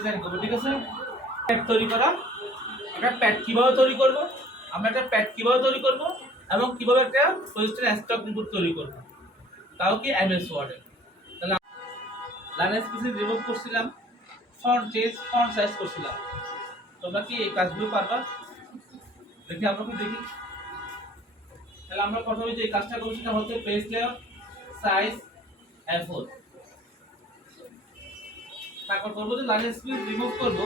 Design করব, ঠিক আছে? প্যাড তৈরি করা, একটা প্যাড কিভাবে তৈরি করব, আমরা একটা প্যাড কিভাবে তৈরি করব এবং কিভাবে একটা পজিশন স্টক রিপোর্ট তৈরি করব, তাও কি এমএস ওয়ার্ডে। তাহলে লাইন স্পেসিং রিমুভ করছিলাম, ফন্ট চেঞ্জ, ফন্ট সাইজ করছিলাম। তোমরা কি এই কাজগুলো পারবা? দেখি আমরা কি দেখি। তাহলে আমরা প্রথমে যে কাজটা করব সেটা হচ্ছে পেজ লেআউট, সাইজ, A4। তারপর করব যে লাইন স্পেস রিমুভ করব।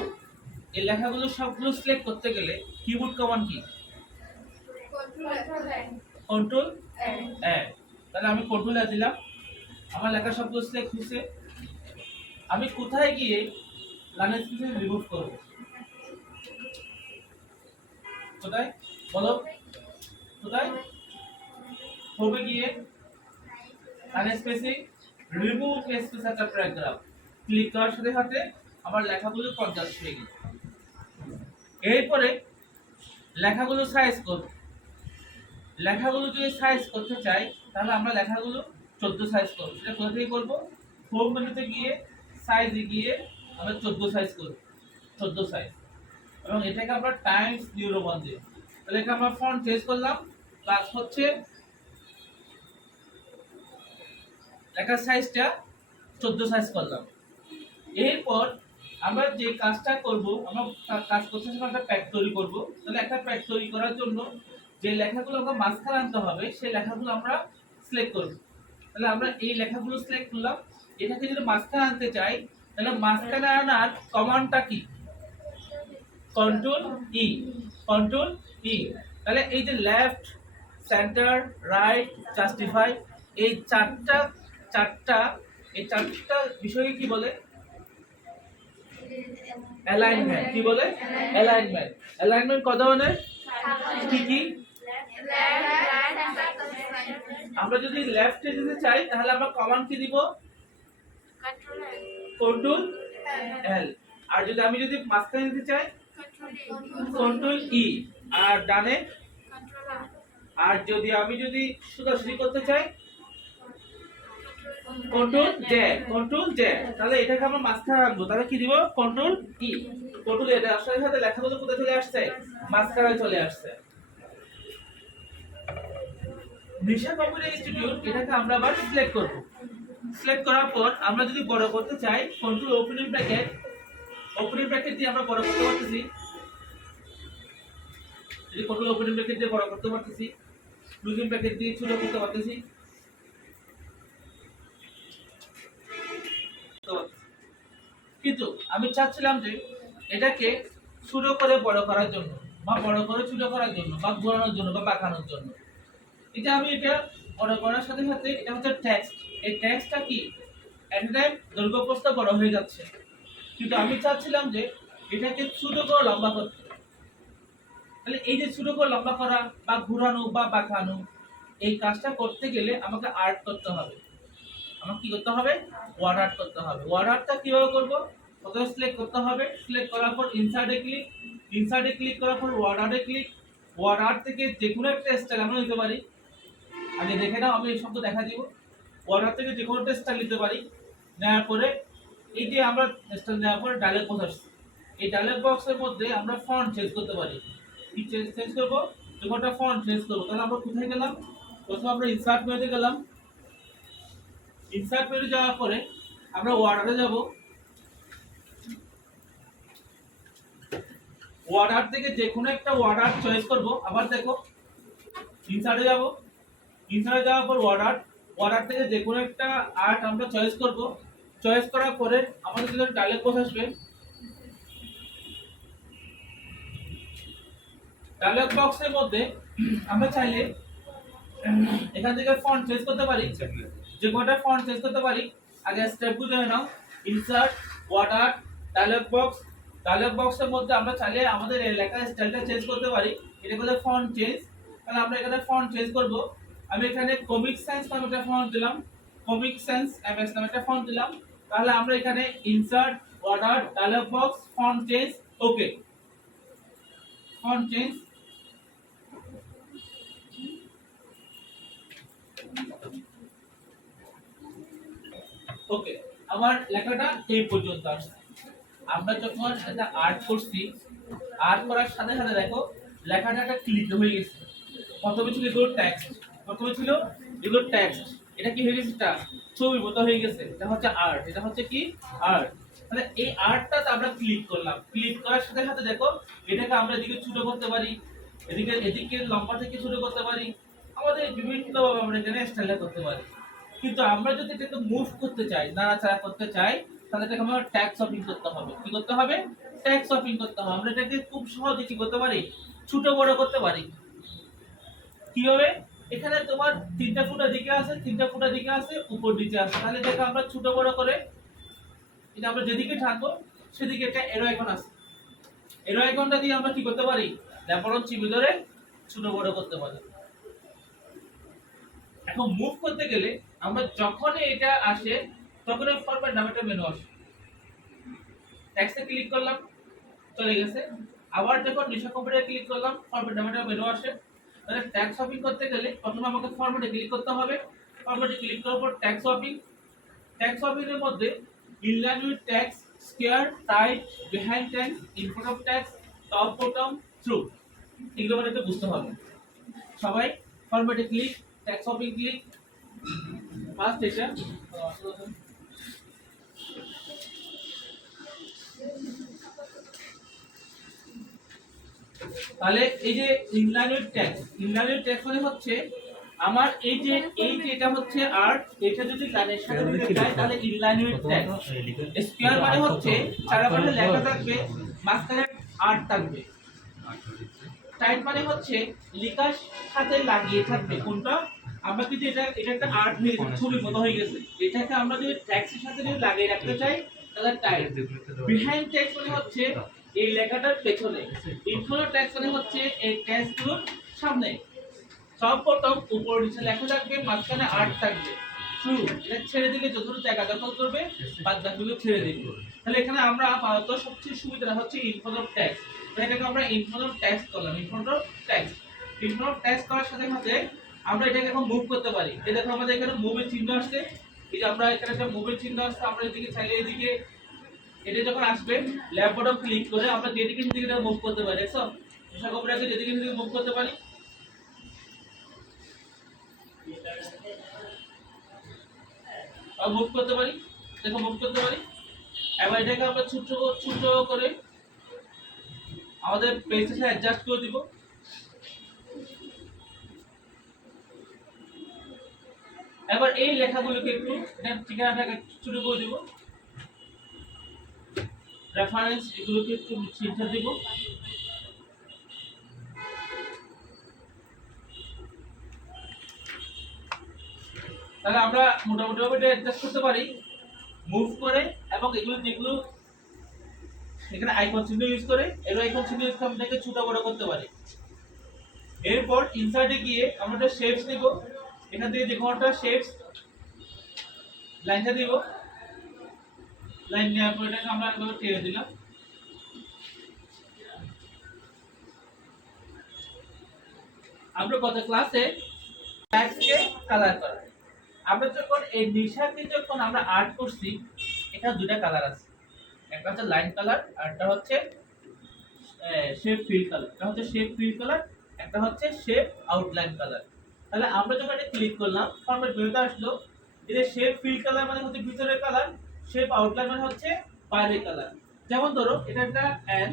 এই লেখাগুলো সবগুলো সিলেক্ট করতে গেলে কিবোর্ড কমান্ড কি? কন্ট্রোল এ। তাহলে আমি কন্ট্রোল এ দিলাম, আমার লেখা সবগুলো সিলেক্ট হয়েছে। আমি কোথায় গিয়ে লাইন স্পেস রিমুভ করব? কোথায় বলো? কোথায় হবে? গিয়ে লাইন স্পেসিং রিমুভ স্পেস একটা প্যারাগ্রাফ ক্লিক করার সাথে সাথে আমার লেখাগুলো কনজাস্ট হয়ে গেল। এরপরে লেখাগুলো সাইজ করব। লেখাগুলো যদি সাইজ করতে চাই তাহলে আমরা লেখাগুলো 14 সাইজ করব। সেটা কোথা থেকে করব? হোম মেনুতে গিয়ে সাইজে গিয়ে আমরা 14 সাইজ করব, 14 সাইজ। এবং এটাকে আমরা টাইমস নিউ রোমান দেব। তাহলে এখানে আমরা ফন্ট চেঞ্জ করলাম, প্লাস হচ্ছে লেখার সাইজটা 14 সাইজ করলাম। এরপর আমরা যে কাজটা করব, আমরা কাজ করতে সময় একটা প্যাড তৈরি করব। তাহলে একটা প্যাড তৈরি করার জন্য যে লেখাগুলো আমরা মাঝখানে আনতে হবে সেই লেখাগুলো আমরা সিলেক্ট করব। তাহলে আমরা এই লেখাগুলো সিলেক্ট করলাম। এটাকে যদি মাঝখানে আনতে চাই তাহলে মাঝখানে আনার কমান্ডটা কি? কন্ট্রোল ই, কন্ট্রোল ই। তাহলে এই যে লেফট, সেন্টার, রাইট, জাস্টিফাই, এই চারটা বিষয়কে কি বলে? অ্যালাইনমেন্ট। কি বলে? অ্যালাইনমেন্ট। অ্যালাইনমেন্ট কত ধরনের? কি কি? আমরা যদি লেফটে যেতে চাই তাহলে আমরা কমান্ড কি দিব? কন্ট্রোল এল। আর যদি আমি মাঝখানে যেতে চাই কন্ট্রোল ই। আর ডানে? আর আমি সোজাসুজি করতে চাই কন্ট্রোল জে, কন্ট্রোল জে। তাহলে এটাকে আমরা মাঝখানে আনবো, তাহলে কি দিব? কন্ট্রোল ই, কন্ট্রোল এটা আসলে সাথে লেখাগুলো কোথায় চলে আসছে? মাঝখানে চলে আসছে। নিশা কম্পিউটার ইনস্টিটিউট, এটাকে আমরা আবার সিলেক্ট করব। সিলেক্ট করার পর আমরা যদি বড় করতে চাই control opening bracket, opening bracket দিয়ে আমরা বড় করতে পারতেছি। যদি কন্ট্রোল ওপেনিং ব্র্যাকেট দিয়ে বড় করতে পারতেছি, ক্লোজিং ব্র্যাকেট দিয়ে ছোট করতে পারতেছি। কিন্তু আমি চাচ্ছিলাম যে এটাকে ছোট করে বড় করার জন্য, বা বড় করে ছোট করার জন্য, বা ঘোরানোর জন্য, বা বাঁকানোর জন্য। এটা বড় করার সাথে সাথে এটা হচ্ছে টেক্সট। এই টেক্সটটা কি এট টাইম দৈর্ঘ্য প্রস্থ বড় হয়ে যাচ্ছে, কিন্তু আমি চাচ্ছিলাম যে এটাকে ছোট করে লম্বা করতে। তাহলে এই যে ছোট করে লম্বা করা বা ঘোরানো বা বাঁকানো, এই কাজটা করতে গেলে আমাকে আর্ট করতে হবে। আমাকে কি করতে হবে? ওয়ার্ড আর্ট করতে হবে। ওয়ার্ড আর্টটা কিভাবে করব? প্রথমে সিলেক্ট করতে হবে, সিলেক্ট করার পর ইনসার্টে ক্লিক, ইনসার্টে ক্লিক করার পর ওয়ার্ড আর্টে ক্লিক। ওয়ার্ড আর্ট থেকে যে কোনো একটা স্টাইল আমরা নিতে পারি। আগে দেখে নাও, আমি এই শব্দ দেখা দিব। ওয়ার্ড আর্ট থেকে যে কোনো একটা স্টাইল নিতে পারি। নেওয়ার পরে এই যে আমরা স্টাইল নেওয়ার পরে ডায়লগ বক্স আসছে, এই ডায়লগ বক্সের মধ্যে আমরা ফন্ট চেঞ্জ করতে পারি। কি চেঞ্জ করব? যখন একটা ফন্ট চেঞ্জ করব তাহলে আমরা কোথায় গেলাম? প্রথমে আমরা ইনসার্ট মেনুতে গেলাম। ইনসার্ট মেনু যাওয়ার পরে আমরা ওয়ার্ডারে যাব। ওয়ার্ডার থেকে যে কোনো একটা ওয়ার্ডার চয়েস করব। আবার দেখো, ইনসার্টে যাব, ইনসার্টে যাওয়ার পর ওয়ার্ডার থেকে যে কোনো একটা আর্ট আমরা চয়েস করব। চয়েস করার পরে আমাদের যে ডায়লগ বক্স আসবে, ডায়লগ বক্সের মধ্যে আমরা চাইলে এখান থেকে ফন্ট চেঞ্জ করতে পারি, যে কোনটা ফন্ট চেঞ্জ করতে পারি। আগে স্টেপগুলো জেনে নাও। Insert, WordArt, dialog box. Dialog বক্সের মধ্যে আমরা চাইলে আমাদের লেখার স্টাইলটা চেঞ্জ করতে পারি। এটা বলে ফন্ট চেঞ্জ। তাহলে আমরা এখানে ফন্ট চেঞ্জ করব। আমি এখানে কমিক সেন্স নামে একটা ফন্ট দিলাম, কমিক সেন্স এমএস নামে একটা ফন্ট দিলাম। তাহলে আমরা এখানে insert, WordArt, dialog box, font change, okay. Font change, okay. আমার লেখাটা এই পর্যন্ত আসছে। আমরা যখন এটা আর্ট করছি, আর্ট করার সাথে সাথে দেখো লেখাটা একটা ক্লিক হয়ে গেছে। প্রথমে ছিল এগুলো টেক্সট, প্রথমে ছিল এগুলো টেক্সট, এটা কি হয়ে গেছে, এটা ছবির মতো হয়ে গেছে, এটা হচ্ছে আর্ট, এটা হচ্ছে কি আর্ট। তাহলে এই আর্টটা আমরা ক্লিক করলাম, ক্লিক করার সাথে সাথে দেখো এটাকে আমরা এদিকে ছোট করতে পারি, এদিকে এদিকে লম্বা থেকে ছোট করতে পারি, আমাদের বিভিন্ন ভাবে আমরা এখানে স্টাইল করতে পারি। কিন্তু আমরা যদি এটাকে মুভ করতে চাই, নাড়াচাড়া করতে চাই, তাহলে এটাকে আমরা ট্যাগ শপিং করতে হবে। কি করতে হবে? ট্যাগ শপিং করতে হবে। আমরা এটাকে খুব সহজে কি করতে পারি? ছোট বড় করতে পারি। কিভাবে? এখানে তোমার 3টা ফুটা দিকে আছে, 3টা ফুটা দিকে আছে, উপর নিচে আছে, তাহলে এটাকে আমরা ছোট বড় করে, এটা আমরা যেদিকে থাকবো সেদিকে একটা এরো আইকন আছে, এরো আইকনটা দিয়ে আমরা কি করতে পারি? ল্যাপটপ চিপে ধরে ছোট বড় করতে পারি। এখন মুভ করতে গেলে আমরা যখনই এটা আসে তখনই ফরম্যাট নামে একটা মেনু আসে, টেক্সটে ক্লিক করলাম, চলে গেছে। আবার যখন নিশা কম্পিউটারে ক্লিক করলাম, ফরম্যাট নামে একটা মেনু আসে। তাহলে ট্যাগ শপিং করতে গেলে প্রথমে আমাকে ফরম্যাটে ক্লিক করতে হবে, ফরম্যাটে ক্লিক করার পর ট্যাগ শপিং, ট্যাগ শপিং এর মধ্যে inline with tags, square, type, behind tags, in front of tags, top bottom, through, এগুলো মানে একটু বুঝতে হবে। সবাই ফরম্যাটে click, tag shopping click, first এটা তাহলে এই যে inline with tax, inline with tax মানে হচ্ছে আমার এই যে এটা হচ্ছে আর্ট, এটা যদি লাইনের সাথে মিলে যায় তাহলে ইনলাইন উইথ ট্যাক্স। স্কয়ার মানে হচ্ছে চারপাশে লেখা থাকবে, মাঝখানে আর্ট থাকবে। টাইপ মানে হচ্ছে লেখার সাথে লাগিয়ে থাকবে। কোনটা? আমরা যদি এটা একটা আর্ট হয়ে গেছে, ছবির মতো হয়ে গেছে, এটাকে আমরা যদি ট্যাক্সের সাথে যদি লাগিয়ে রাখতে চাই তাহলে টাইপ। বিহাইন্ড ট্যাক্স মানে হচ্ছে এই লেখাটার পেছনে, ইনফ্রন্ট ট্যাক্স মানে হচ্ছে এই ট্যাক্সগুলোর সামনে। সব প্রথম উপর নিচে লেখা থাকবে, মাঝখানে আর্ট থাকবে। ট্রু, এটা ছেড়ে দিলে যতটুকু জায়গা দখল করবে বাদ বাকিগুলো ছেড়ে দিবে। তাহলে এখানে আমরা আপাতত সবচেয়ে সুবিধা হচ্ছে ইনফ্রন্ট ট্যাক্স, এটাকে আমরা ইনফ্রন্ট ট্যাক্স করলাম, ইনফ্রন্ট ট্যাক্স। ইনফ্রন্ট ট্যাক্স করার সাথে সাথে আমরা এটাকে এখন মুভ করতে পারি। এই দেখো আমাদের এখানে মুভের চিহ্ন আসছে, এই যে আমরা এখানে একটা মুভের চিহ্ন আসছে, আমরা এদিকে চাইলে এদিকে এটা যখন আসবে লেফট বাটন ক্লিক করে আমরা যেদিকে সেদিকে এটা মুভ করতে পারি। দেখছো নিশা কম্পিউটারকে যেদিকে সেদিকে মুভ করতে পারি, আর মুভ করতে পারি, দেখো মুভ করতে পারি। এবার এটাকে আমরা ছোট ছোট করে আমাদের পেজের সাথে অ্যাডজাস্ট করে দিব। এবার এই লেখাগুলোকে একটু ঠিকানাটাকে ছোট করে দিব, রেফারেন্স এগুলোকে একটু চিন্তা দিব। তাহলে আমরা মোটামুটি ভাবে এটা অ্যাডজাস্ট করতে পারি মুভ করে, এবং এগুলো যেগুলো এখানে আইকন চিহ্ন ইউজ করে, এর আইকন চিহ্ন ইউজ করে আমরা এটাকে ছোট বড় করতে পারি। এরপর ইনসার্টে গিয়ে আমরা একটা শেপস নিব, এখান থেকে যে কোনটা শেপস লাইনটা দিব, লাইন নেওয়ার পর এটাকে আমরা এভাবে টেনে দিলাম। আমরা গত ক্লাসে ট্যাক্সকে কালার করা, আমরা যখন এই নিশাকে যখন আমরা আর্ট করছি, এটা দুটো কালার আছে, একটা হচ্ছে লাইন কালার আর একটা হচ্ছে শেপ ফিল কালার। এটা হচ্ছে শেপ ফিল কালার, একটা হচ্ছে শেপ আউটলাইন কালার। তাহলে আমরা যখন এটা ক্লিক করলাম ফরম্যাট মেনুতে আসলো, এই যে শেপ ফিল কালার মানে হচ্ছে ভিতরের কালার, শেপ আউটলাইন মানে হচ্ছে বাইরের কালার। যেমন ধরো এটা একটা এন,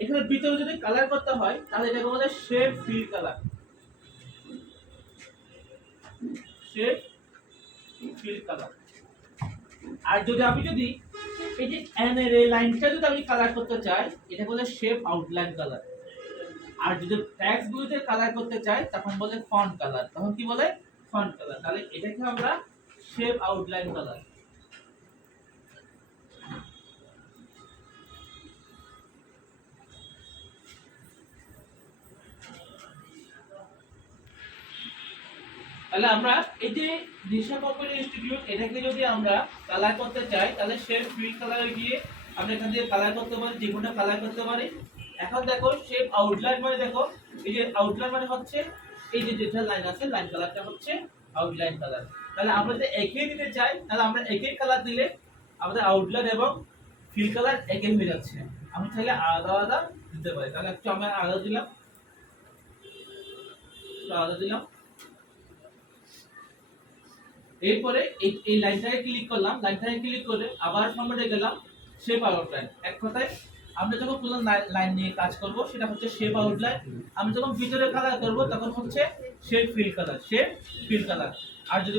এখানে ভিতরে যদি কালার করতে হয় তাহলে এটাকে বলে shape fill colour, shape fill colour. আর যদি আমি যদি এই যে এন এর এই লাইনটা যদি আমি কালার করতে চাই, এটা বলে শেপ আউটলাইন কালার। আর যদি ট্যাক্স গুলোতে কালার করতে চাই তখন বলে ফন্ট কালার, তখন কি বলে? Font colour. তাহলে এটাকে আমরা শেপ আউটলাইন কালার। তাহলে আমরা এই যে দিশা কম্পিউটার ইনস্টিটিউট, এটাকে যদি আমরা কালার করতে চাই তাহলে শেপ ফিল কালারে গিয়ে আমরা এখান থেকে কালার করতে পারি, যে কোনটা কালার করতে পারি। এখন দেখো শেপ আউটলাইন মানে দেখো এই যে আউটলাইন মানে হচ্ছে এই যে যেটা লাইন আছে, লাইন কালারটা হচ্ছে আউটলাইন কালার। তাহলে আমরা যদি একই দিতে চাই তাহলে আমরা একই কালার দিলে আমাদের আউটলাইন এবং ফিল কালার একই হয়ে যাচ্ছে। আমি চাইলে আলাদা আলাদা দিতে পারি। তাহলে একটু আমরা আলাদা দিলাম, আলাদা দিলাম। এরপরে এই লাইনটাকে ক্লিক করলাম, লাইনটাকে ক্লিক করে আবার ফরম্যাটে গেলাম, শেপ আউটলাইন। এক কথায় আমরা যখন কোনো লাইন নিয়ে কাজ করব সেটা হচ্ছে শেপ আউটলাইন। আমরা যখন ভিতরে কালার করব তখন হচ্ছে shape fill colour, shape fill colour. আর যদি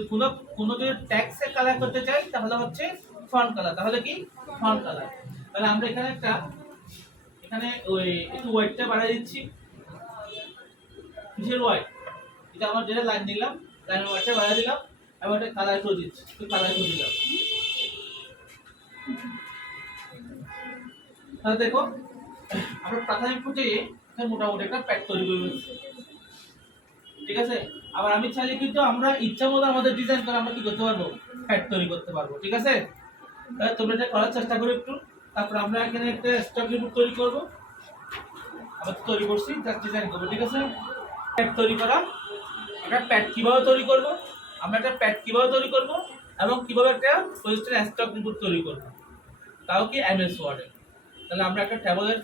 কোনো যদি ট্যাক্সে কালার করতে চাই তাহলে হচ্ছে ফন্ট কালার। তাহলে কি ফন্ট কালার। তাহলে আমরা এখানে ওই একটু ওয়েটটা বাড়িয়ে দিচ্ছি। কিসের ওয়েট? এটা আমার যেটা লাইন নিলাম, লাইনের ওয়েটটা বাড়িয়ে দিলাম এবং এটা কালার করে দিচ্ছি, একটু কালার করে দিলাম। তাহলে দেখো আমরা প্রাথমিক পর্যায়ে মোটামুটি একটা প্যাড তৈরি করে ফেলছি। ঠিক আছে। আবার আমি চাইলে কিন্তু আমরা ইচ্ছা মতো আমাদের ডিজাইন করে আমরা কি করতে পারবো, প্যাড তৈরি করতে পারবো। ঠিক আছে। তাহলে তোমরা এটা করার চেষ্টা করো একটু। তারপর আমরা এখানে একটা স্টক রিপোর্ট তৈরি করব। আমরা তৈরি করছি, জাস্ট ডিজাইন করব। ঠিক আছে। প্যাড তৈরি করা, একটা প্যাড কিভাবে তৈরি করব, আমরা একটা প্যাড কিভাবে তৈরি করব এবং কিভাবে একটা প্রজেক্টের স্টক রিপোর্ট তৈরি করব, তাও কি এমএস ওয়ার্ডে। তাহলে আমরা একটা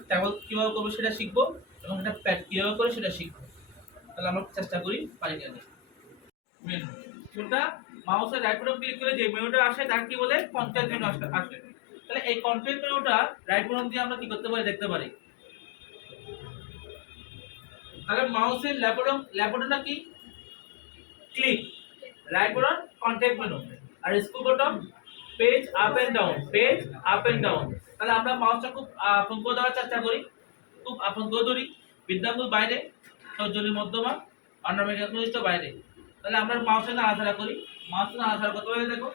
ট্যাবল কিভাবে করবো সেটা শিখবো এবং একটা প্যাড কিভাবে করে সেটা শিখবো। তাহলে আমরা চেষ্টা করি পারি কেন। মেনু কোনটা, মাউসের রাইট বাটন ক্লিক করে যে মেনুটা আসে তার কি বলে কন্টেন্ট মেনু আসে। তাহলে এই কন্টেন্ট মেনুটা রাইট বাটন দিয়ে আমরা কি করতে পারি দেখতে পারি। তাহলে মাউসের লেফট বাটনটা কি, click, right button content menu, আর scroll button page up and down, page up and down. তাহলে আমরা মাউসটা খুব আপন করে দেওয়ার চেষ্টা করি, খুব আপন করে ধরি। বিদ্যাঙ্গুল বাইরে, সর্জনী মধ্যমা, অন্যমেঘাগুলিষ্ট বাইরে। তাহলে আমরা মাউসে নাড়াচাড়া করি, মাউসে নাড়াচাড়া করতে পারি। দেখো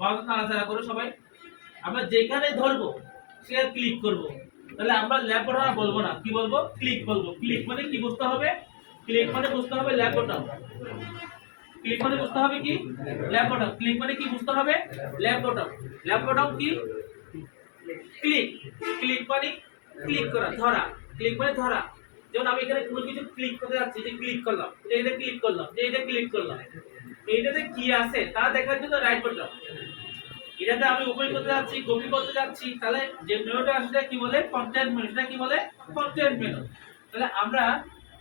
মাউসে নাড়াচাড়া করো সবাই। আমরা যেখানে ধরবো সেখানে ক্লিক করব। তাহলে আমরা লেফট বাটন বলবো না, কি বলবো, ক্লিক বলবো। ক্লিক মানে কি বুঝতে হবে, ক্লিক মানে বুঝতে হবে লেফট বাটন। ক্লিক মানে বুঝতে হবে কি, লেফট বাটন। ক্লিক মানে কি বুঝতে হবে, লেফট বাটন। লেফট বাটন কি, ক্লিক। ক্লিক মানে ক্লিক করা, ধরা। ক্লিক মানে ধরা। যেমন আমি এখানে কোনো কিছু ক্লিক করতে যাচ্ছি, যে ক্লিক করলাম, যে এটা ক্লিক করলাম, যে এটা ক্লিক করলাম, এইটাতে কি আছে তা দেখার জন্য রাইট বাটন। এটাতে আমি ওপেন করতে যাচ্ছি, কপি করতে যাচ্ছি, তাহলে যে মেনুটা আসলে কি বলে, কন্টেন্ট মেনু। সেটা কি বলে, কন্টেন্ট মেনু। তাহলে আমরা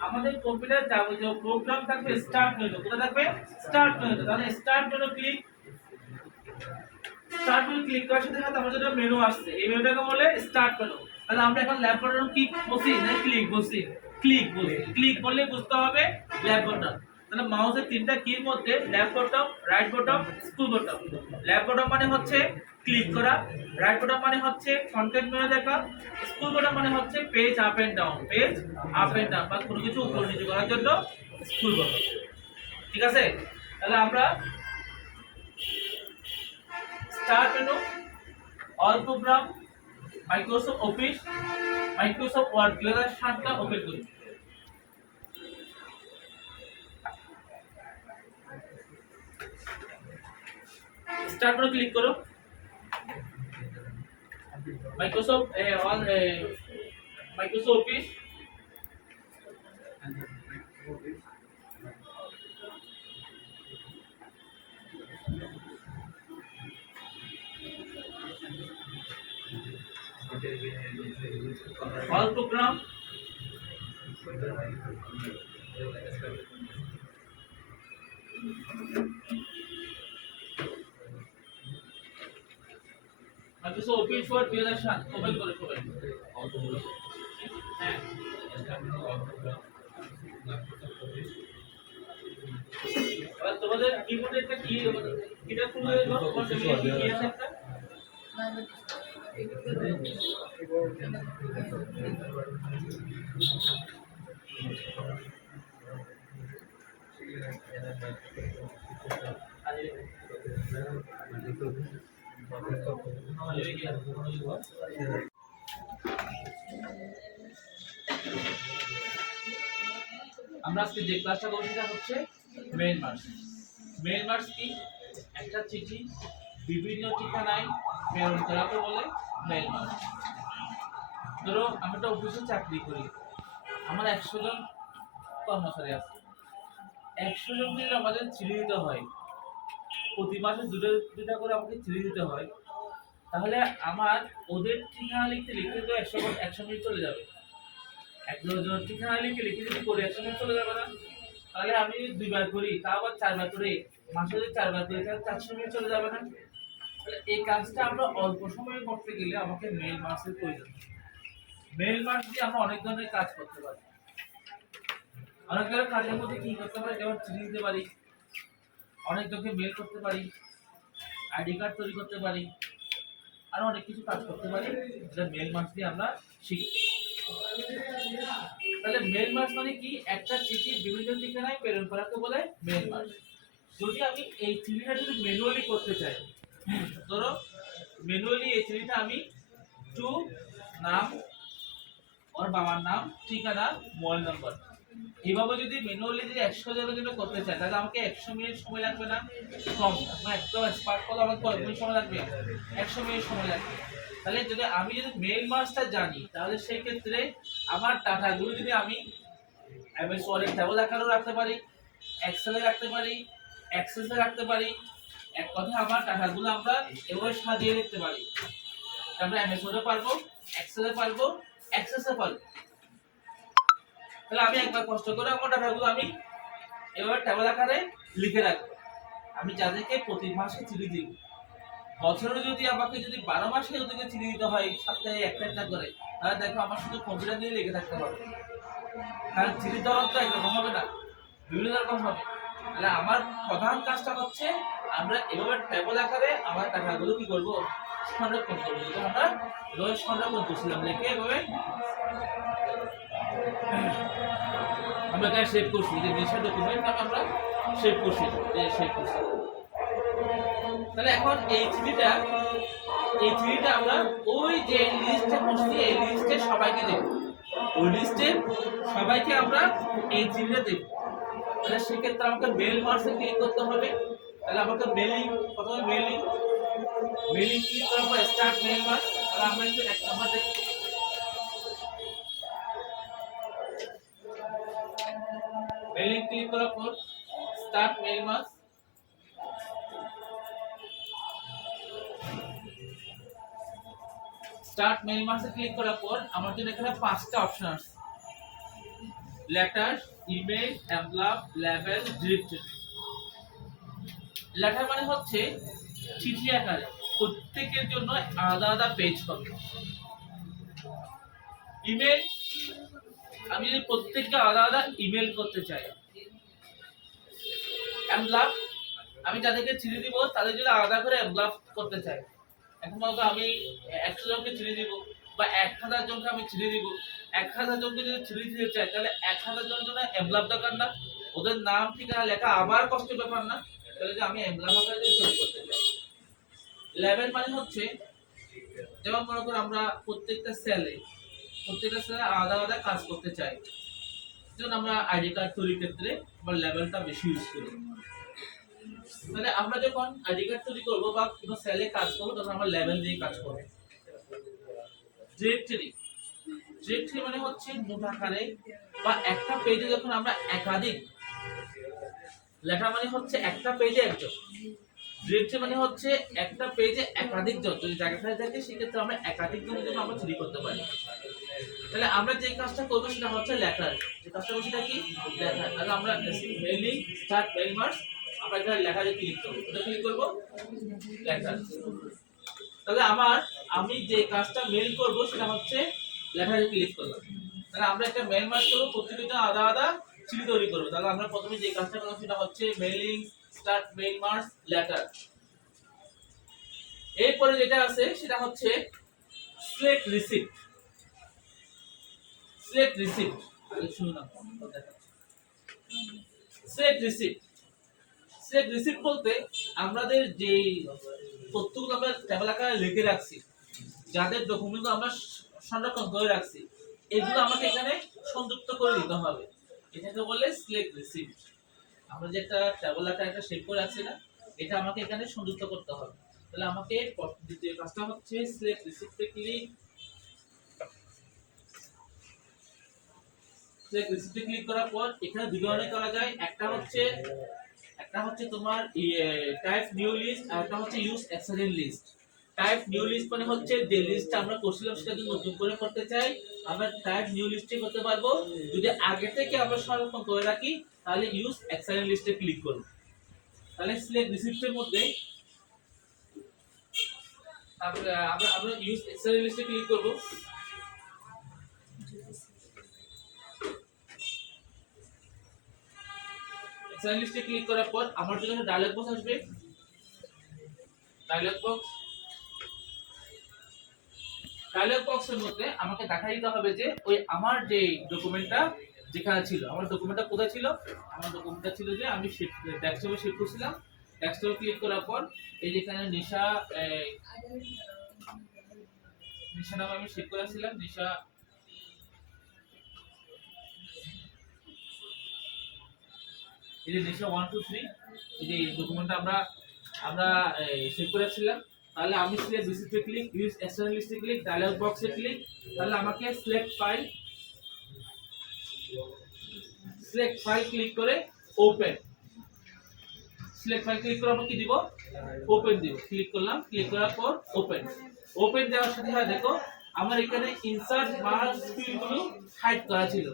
আমাদের কম্পিউটার যাবতীয় প্রোগ্রাম থাকবে স্টার্ট মেনু। কোথায় থাকবে, স্টার্ট মেনু। তাহলে start menu click, start menu click করার সাথে সাথে আমাদের একটা মেনু আসছে, এই মেনুটাকে বলে স্টার্ট মেনু। তাহলে আমরা এখন লেফট বাটন ক্লিক বসি না ক্লিক বসি, ক্লিক বসি। ক্লিক করলে বুঝতে হবে লেফট বাটন। তাহলে মাউসের তিনটা কির মধ্যে left button, right button, scroll button. Left button মানে হচ্ছে ক্লিক করা, রাইট বাটন মানে হচ্ছে কন্টেন্ট মেনু দেখা, স্ক্রল বাটন মানে হচ্ছে page up and down, page up and down বা কোনো কিছু উপর নিচে করার জন্য স্ক্রল বাটন। ঠিক আছে। তাহলে আমরা start menu, all program, Microsoft Office, Microsoft Word 2007টা ওপেন করি। স্টার্ট করে ক্লিক করো। Microsoft Microsoft Office, all program, Microsoft Office Word 2007 open করে সবাই। হ্যাঁ এবার তোমাদের কিবোর্ডে একটা কি এটা খুলে দাও, তোমার কি আছে একটা আমরা আজকে যে ক্লাসটা করব সেটা হচ্ছে মেইল মার্কস। মেইল মার্কস কি, একটা চিঠি বিভিন্ন ঠিকানায় প্রেরণ করাকে বলে মেইল মার্কস। ধরো আমি একটা অফিসে চাকরি করি, আমার 100 জন কর্মচারী আছে। 100 জনকে যদি আমাদের চিঠি দিতে হয়, প্রতি মাসে দুটা করে আমাকে চিঠি দিতে হয়, তাহলে আমার ওদের ঠিকানা লিখতে লিখতে তো 100 মিনিট চলে যাবে। একজন ঠিকানা লিখে লিখে যদি করি 100 মিনিট চলে যাবে না? তাহলে আমি দুইবার করি, তাও আবার চারবার করে, মাসে যদি চারবার করি তাহলে 400 মিনিট চলে যাবে না? তাহলে এই কাজটা আমরা অল্প সময়ে করতে গেলে আমাকে মেইল মার্কসের প্রয়োজন। মেইল মার্কস দিয়ে আমরা অনেক ধরনের কাজ করতে পারি। অনেক ধরনের কাজের মধ্যে কি করতে পারি, যেমন চিঠি দিতে পারি, অনেক জনকে মেল করতে পারি, আইডি কার্ড তৈরি করতে পারি, আরো অনেক কিছু কাজ করতে পারি, যেটা মেল মার্কস দিয়ে আমরা শিখি। তাহলে মেল মার্কস মানে কি? একটা চিঠি বিভিন্ন ঠিকানায় প্রেরণ করাকে বলে মেল মার্কস। যদি আমি এই চিঠিটা যদি ম্যানুয়ালি করতে চাই, ধরো ম্যানুয়ালি এই চিঠিটা আমি টু নাম, ওর বাবার নাম, ঠিকানা, মোবাইল নাম্বার, এইভাবে যদি ম্যানুয়ালি যদি 100 জনের জন্য করতে চাই তাহলে আমাকে 100 মিনিট সময় লাগবে না? কম, মানে একদম স্পার্ট করলে আমাকে কত মিনিট সময় লাগবে? 100 মিনিট সময় লাগবে। তাহলে যদি আমি যদি মেইল মার্কসটা জানি তাহলে সেই ক্ষেত্রে আমার ডাটাগুলো যদি আমি এমএস ওয়ার্ডে টেবল আকারেও রাখতে পারি, এক্সেলে রাখতে পারি, অ্যাক্সেসে রাখতে পারি, এক কথায় আমার ডাটাগুলো আমরা এভাবে সাজিয়ে লিখতে পারি। আমরা এমএস ওয়ার্ডে পারবো, এক্সেলে পারবো, অ্যাক্সেসে পারবো। তাহলে আমি একবার কষ্ট করে আমার ডাটাগুলো আমি এভাবে টেবল আকারে লিখে রাখবো। আমি যাদেরকে প্রতি মাসে চিঠি দিব, বছরে যদি আমাকে যদি 12 মাসে ওদেরকে চিঠি দিতে হয়, সপ্তাহে একটা একটা করে, তাহলে দেখো আমার শুধু কম্পিউটার দিয়ে লিখে থাকতে হবে। কারণ চিঠি দেওয়ার তো একরকম হবে না, বিভিন্ন রকম হবে। তাহলে আমার প্রধান কাজটা হচ্ছে আমরা এভাবে টেবল আকারে আমার টাকাগুলো কি করবো? সংরক্ষণ করবো। আমরা এভাবে সংরক্ষণ করছিলাম, লিখে এভাবে আমরা এখানে সেভ করছি, যে নেশা ডকুমেন্ট আমরা সেভ করছি, সেভ করছি। তাহলে এখন এই চিঠিটা আমরা ওই যে লিস্টে করছি এই লিস্টে সবাইকে দেব, ওই লিস্টে সবাইকে আমরা এই চিঠিটা দেব। তাহলে সেক্ষেত্রে আমাকে মেল মার্কসে ক্লিক করতে হবে। তাহলে আমাকে মেলিং, প্রথমে মেলিং ক্লিক করার পর স্টার্ট মেল মার্কস। তাহলে আমরা একটু এক নাম্বার দেখি, মেলিং ক্লিক করার পর start mail merge. Start mail মার্কসে ক্লিক করার পর আমার জন্য এখানে 5টা অপশন আছে: letter, email, envelope, label, directory. Letter মানে হচ্ছে চিঠি আকারে, প্রত্যেকের জন্য আলাদা আলাদা পেজ হবে। ইমেল, আমি যদি প্রত্যেককে আলাদা আলাদা ইমেল করতে চাই। এনভেলপ, আমি যাদেরকে চিঠি দিব তাদের জন্য আলাদা করে এনভেলপ করতে চাই। এখন বলতো আমি 100 জনকে চিঠি দিব বা 1000 জনকে আমি চিঠি দিব, 1000 জনকে যদি চিঠি দিতে চাই তাহলে 1000 জনের জন্য এনভেলপ দরকার না? ওদের নাম ঠিকানা লেখা আবার কষ্টের ব্যাপার না? তাহলে যে আমি এনভেলপ আকারে যদি তৈরি করতে চাই। লেভেল মানে হচ্ছে, যেমন মনে করো আমরা প্রত্যেকটা সেলে আলাদা আলাদা কাজ করতে চাই, যেমন আমরা আইডি কার্ড তৈরির ক্ষেত্রে আমরা লেভেলটা বেশি ইউজ করি। তাহলে আমরা যখন আইডি কার্ড তৈরি করবো বা কোনো সেলে কাজ করবো তখন আমরা লেভেল দিয়ে কাজ করবো। ডিরেক্টরি মানে হচ্ছে মোট আকারে বা একটা পেজে যখন আমরা একাধিক, লেখা মানে হচ্ছে একটা পেজে একজন, ডিরেক্টরি মানে হচ্ছে একটা পেজে একাধিক জন যদি জায়গা খালি থাকে সেক্ষেত্রে আমরা একাধিক জনের জন্য আমরা চিঠি করতে পারি। তাহলে আমরা যে কাজটা করবো সেটা হচ্ছে লেটার, যে কাজটা করবো সেটা কি? লেটার। তাহলে আমরা মেইলিং স্টার্ট মেইল মার্কস, আমরা এখানে লেটারে ক্লিক করবো, এটা ক্লিক করবো লেটার। তাহলে আমি যে কাজটা মেইল করবো সেটা হচ্ছে লেটারে ক্লিক করলাম। তাহলে আমরা একটা মেইল মার্কস করবো, প্রত্যেকটা আলাদা আলাদা চিঠি তৈরি করবো। তাহলে আমরা প্রথমে যে কাজটা করবো সেটা হচ্ছে mailing start mail marks letter. এরপরে যেটা আছে সেটা হচ্ছে select receipt. Select receipt select receipt select receipt বলতে আমাদের যে তথ্যগুলো আমরা টেবিল আকারে লিখে রাখছি, যাদের ডকুমেন্ট আমরা সংরক্ষণ করে রাখছি, এগুলো আমাকে এখানে সংযুক্ত করে দিতে হবে। এটাকে বলে সিলেক্ট রিসিপ্ট। আমরা যে একটা টেবিল আকারে একটা সেভ করে রাখছি না, এটা আমাকে এখানে সংযুক্ত করতে হবে। তাহলে আমাকে দ্বিতীয় কাজটা হচ্ছে সিলেক্ট রিসিপ্টে ক্লিক, সিলেক্ট রিসিপ্টে ক্লিক করার পর এখানে দুটো ধরনের করা যায়। একটা হচ্ছে তোমার টাইপ নিউ লিস্ট, আর একটা হচ্ছে use excellent list. Type new list মানে হচ্ছে যে লিস্টটা আমরা করছিলাম সেটা যদি নতুন করে করতে চাই আমরা টাইপ নিউ লিস্টে করতে পারবো। যদি আগে থেকে আমরা সংরক্ষণ করে রাখি তাহলে ইউজ এক্সটার্নাল লিস্টে ক্লিক করব। তাহলে সিলেক্ট রিসিপ্টের মধ্যে তারপরে আমরা ইউজ এক্সটার্নাল লিস্টে ক্লিক করব। এক্সটার্নাল লিস্টে ক্লিক করার পর আমার জন্য ডায়লগ বক্স আসবে। ডায়লগ বক্সের মধ্যে আমাকে দেখা দিতে হবে যে ওই আমার যে ডকুমেন্টটা যেখানে ছিল, আমার ডকুমেন্টটা কোথায় ছিল, আমার ডকুমেন্টটা ছিল যে আমি ডেস্কটপে শিফট করছিলাম। ডেস্কটপে ক্লিক করার পর এই যেখানে নিশা নামে আমি শিফট করেছিলাম। নিশা এই যে নিশা 1 2 3 এই যে ডকুমেন্টটা আমরা সেভ করেছিলাম। তাহলে আমি সিলেক্ট রিসিপ্টে ক্লিক, ইউজ এক্সটার্নাল লিস্টে ক্লিক, ডায়লগ বক্সে ক্লিক। তাহলে আমাকে সিলেক্ট ফাইল ক্লিক করে ওপেন। সিলেক্ট ফাইল ক্লিক করে আমরা কি দিব, ওপেন দিব। ক্লিক করলাম, ক্লিক করার পর ওপেন দেওয়ার সাথে সাথে দেখো আমার এখানে ইনসার্ট মার্কস ফিল্ডগুলো হাইড করা ছিল।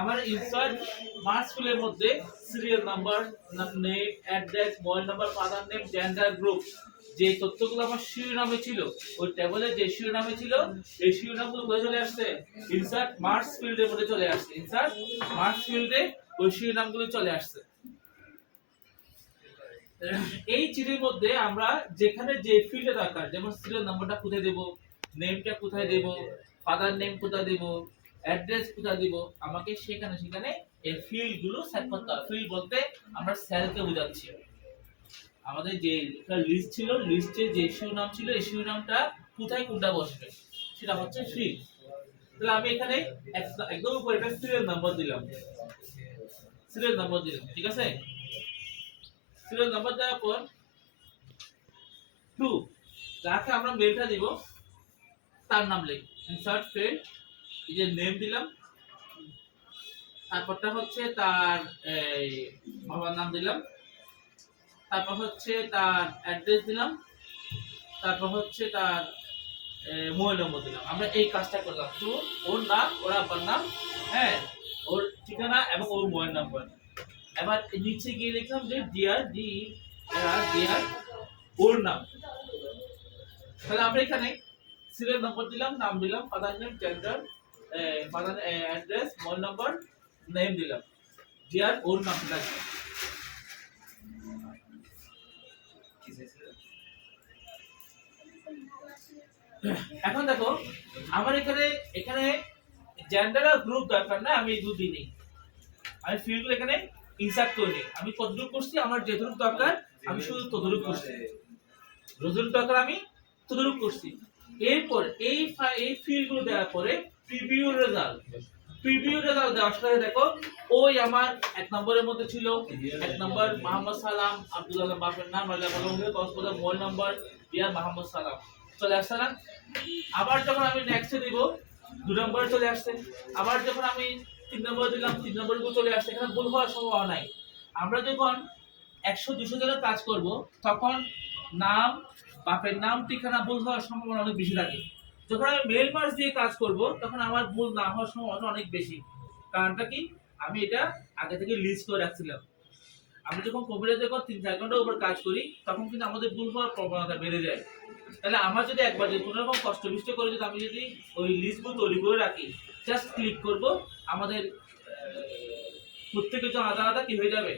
আমার ইনসার্ট মার্কস ফিল্ডের মধ্যে serial number, name, address, mobile number, father name, gender, group যে তথ্যগুলো আমার শিরোনামে ছিল, ওই টেবিলে যে শিরোনামে ছিল এই শিরোনামগুলো কোথায় চলে আসছে, ইনসার্ট মার্কস ফিল্ডের মধ্যে চলে আসছে। ইনসার্ট মার্কস ফিল্ডে ওই শিরোনামগুলো চলে আসছে। এই চিঠির মধ্যে আমরা যেখানে যে ফিল্ডে দরকার, যেমন সিরিয়াল নাম্বারটা কোথায় দেব, নেমটা কোথায় দেব, ফাদার নেম কোথায় দেব, অ্যাড্রেস কোথায় দেব, আমাকে সেখানে এই ফিল্ডগুলো সেট করতে হবে। ফিল্ড বলতে আমরা সেলকে বোঝাচ্ছি। আমাদের যে লিস্ট ছিল, লিস্টে যে শিরোনাম ছিল এই শিরোনামটা কোথায় কোনটা বসবে সেটা হচ্ছে ফিল্ড। তাহলে আমি এখানে একদম উপরে একটা সিরিয়াল নাম্বার দিলাম, ঠিক আছে। সিরিয়াল নাম্বার দেওয়ার পর টু যাকে আমরা মেলটা দিব তার নাম লিখ, ইনসার্ট ফিল্ড, এই যে নেম দিলাম, তারপরটা হচ্ছে তার বাবার নাম দিলাম, তারপর হচ্ছে তার অ্যাড্রেস দিলাম, তারপর হচ্ছে তার মোবাইল নম্বর দিলাম। আমরা এই কাজটা করলাম। তো ওর নাম, ওর আব্বার নাম, হ্যাঁ, ওর ঠিকানা এবং ওর মোবাইল নাম্বার। এবার নিচে গিয়ে লিখলাম যে ডিয়ার ওর নাম। তাহলে আমরা এখানে সিরিয়াল নম্বর দিলাম, নাম দিলাম, father name, gender, father address, mobile number, name দিলাম, ডিয়ার ওর নাম দিলাম। এখন দেখো আমার এখানে জেন্ডার আর গ্রুপ দরকার না, আমি এই দুই নেই, আমি ফিল্ডগুলো এখানে ইনসার্ট করে নিই। আমি কতটুকু করছি, আমার যেটুকু দরকার আমি শুধু ততটুকু করছি, যতটুকু দরকার আমি ততটুকু করছি। এরপর এই ফিল্ডগুলো দেওয়ার পরে প্রিভিউ রেজাল্ট দেওয়ার সাথে দেখো ওই আমার 1 নম্বরের মধ্যে ছিল 1 নম্বর মোহাম্মদ সালাম, আব্দুল আলম বাপের নাম, রাজা কলমে Cox's Bazar, mobile number, dear Mohammad Salam, চলে আসছে না। আবার যখন আমি নেক্সটে দিব 2 নম্বরে চলে আসছে। আবার যখন আমি 3 নম্বরে দিলাম 3 নম্বরে চলে আসছে। এখানে ভুল হওয়ার সম্ভাবনা নাই। আমরা যখন 100-200 জনের কাজ করব তখন নাম, বাপের নাম, ঠিকানা ভুল হওয়ার সম্ভাবনা অনেক বেশি থাকে। যখন আমি মেল মার্জ দিয়ে কাজ করব তখন আমার ভুল না হওয়ার সম্ভাবনা অনেক বেশি। কারণটা কি, আমি এটা আগে থেকে লিস্ট করে রাখছিলাম। আমি যখন কম্পিউটারে যখন 3-4 ঘন্টার উপর কাজ করি তখন কিন্তু আমাদের ভুল হওয়ার প্রবণতা বেড়ে যায়। তাহলে আমার যদি একবার যদি কোনো রকম কষ্ট বিষ্ট করে যদি আমি যদি ওই লিস্টগুলো তৈরি করে রাখি, জাস্ট ক্লিক করব, আমাদের প্রত্যেকের জন্য আলাদা আলাদা কি হয়ে যাবে,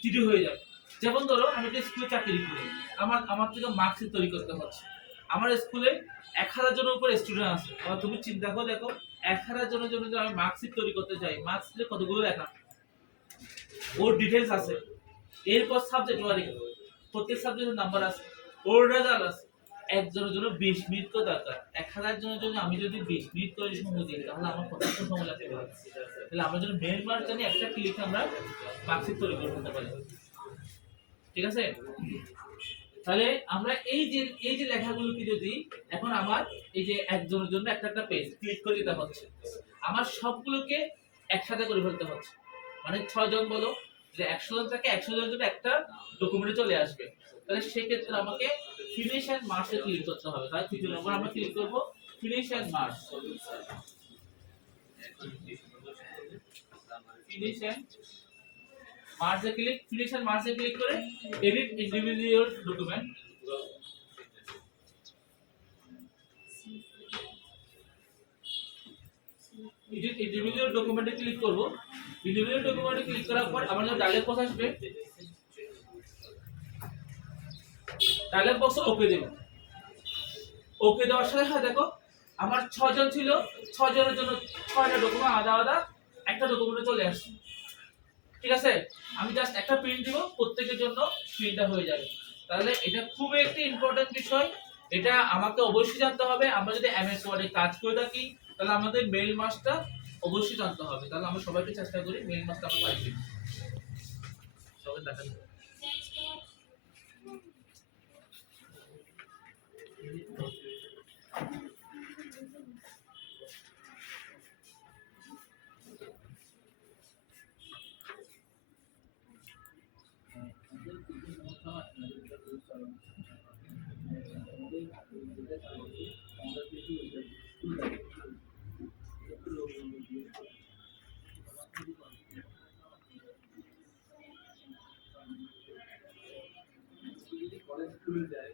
চিঠি হয়ে যাবে। যেমন ধরো আমি একটা স্কুলে চাকরি করি, আমার থেকে মার্কশিট তৈরি করতে হচ্ছে। আমার স্কুলে 1000 জনের উপরে স্টুডেন্ট আছে। আবার তুমি চিন্তা করে দেখো 1000 জনের জন্য যদি আমি মার্কশিট তৈরি করতে চাই, মার্কশিটে কতগুলো লেখা, ওর ডিটেলস আছে, এরপর সাবজেক্ট ওয়ারি, প্রত্যেক সাবজেক্টের নাম্বার আছে, ওর রেজাল্ট আছে। একজনের জন্য 20 মিনিট তো দরকার। 1000 জনের জন্য আমি যদি 20 মিনিট করে সময় দিই তাহলে আমার কতক্ষণ সময় লাগতে পারে। তাহলে আমরা যদি মেন মার্ক জানি একটা ক্লিকে আমরা মার্কশিট তৈরি করে ফেলতে পারি। ঠিক আছে, তাহলে আমরা এই যে লেখাগুলো কি যদি এখন আমার এই যে একজনের জন্য একটা একটা পেজ ক্লিক করে দিতে হচ্ছে, আমার সবগুলোকে একসাথে করে ফেলতে হচ্ছে। মানে 6 জন বলো যে 100 জন থেকে 100 জনের জন্য একটা ডকুমেন্টে চলে আসবে। তাহলে সেই ক্ষেত্রে আমাকে ফিনিশ এন্ড মার্কসে ক্লিক করতে হবে। তাহলে তৃতীয় নম্বর আমরা ক্লিক করব finish and merge. Finish and মার্কসে ক্লিক করে এডিট ইন্ডিভিজুয়াল ডকুমেন্ট, ইন্ডিভিজুয়াল ডকুমেন্টে ক্লিক করব। ইন্ডিভিজুয়াল ডকুমেন্টে ক্লিক করার পর আমাদের ডায়লগ বক্স আসবে, ডায়লগ বক্সে ওকে দেব। ওকে দেওয়ার সাথে সাথে দেখো আমার 6 জন ছিল, 6 জনের জন্য 6টা ডকুমেন্ট আলাদা আলাদা একটা ডকুমেন্টে চলে আসছে। ঠিক আছে, আমি জাস্ট একটা প্রিন্ট দিব, প্রত্যেকের জন্য প্রিন্টটা হয়ে যাবে। তাহলে এটা খুবই একটি ইম্পর্টেন্ট বিষয়, এটা আমাকে অবশ্যই জানতে হবে। আমরা যদি এমএস ওয়ার্ডে কাজ করে থাকি তাহলে আমাদের মেইল মাস্কটা অবশ্যই জানতে হবে। তাহলে আমরা সবাইকে চেষ্টা করি মেইল মাস্কটা আমরা পাই। সবাই দেখা যাবে। কলেজ স্কুলে যায়